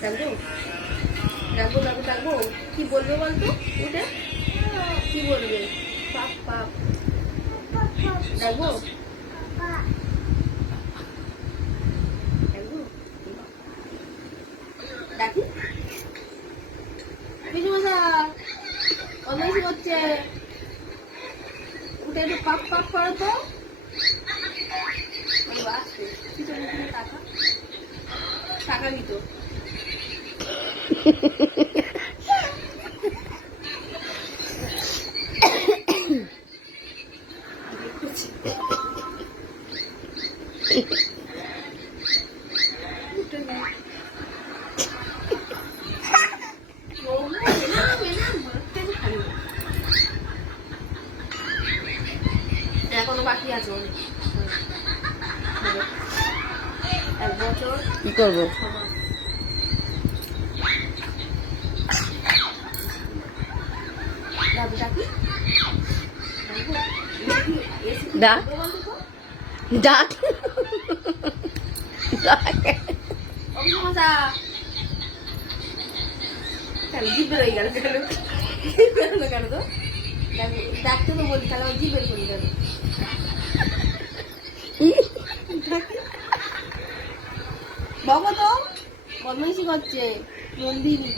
ডাকবো ডাকবো ডাকবো ডাকবো কি বলবে বলতো উঠে কি বলবে পাপ পাপ ডাকবো ডাকবো ডাকি কিছু মশা অনেক হচ্ছে উঠে একটু পাপ পাপ করো তো টাকা টাকা দিত এখনো বাকি আছে এক বছর কি করবো? ডাক ডাক ডাকতে তো বলি তাহলে জিভের করে গেল বাবা তো বদমাইশি করছে নন্দিনী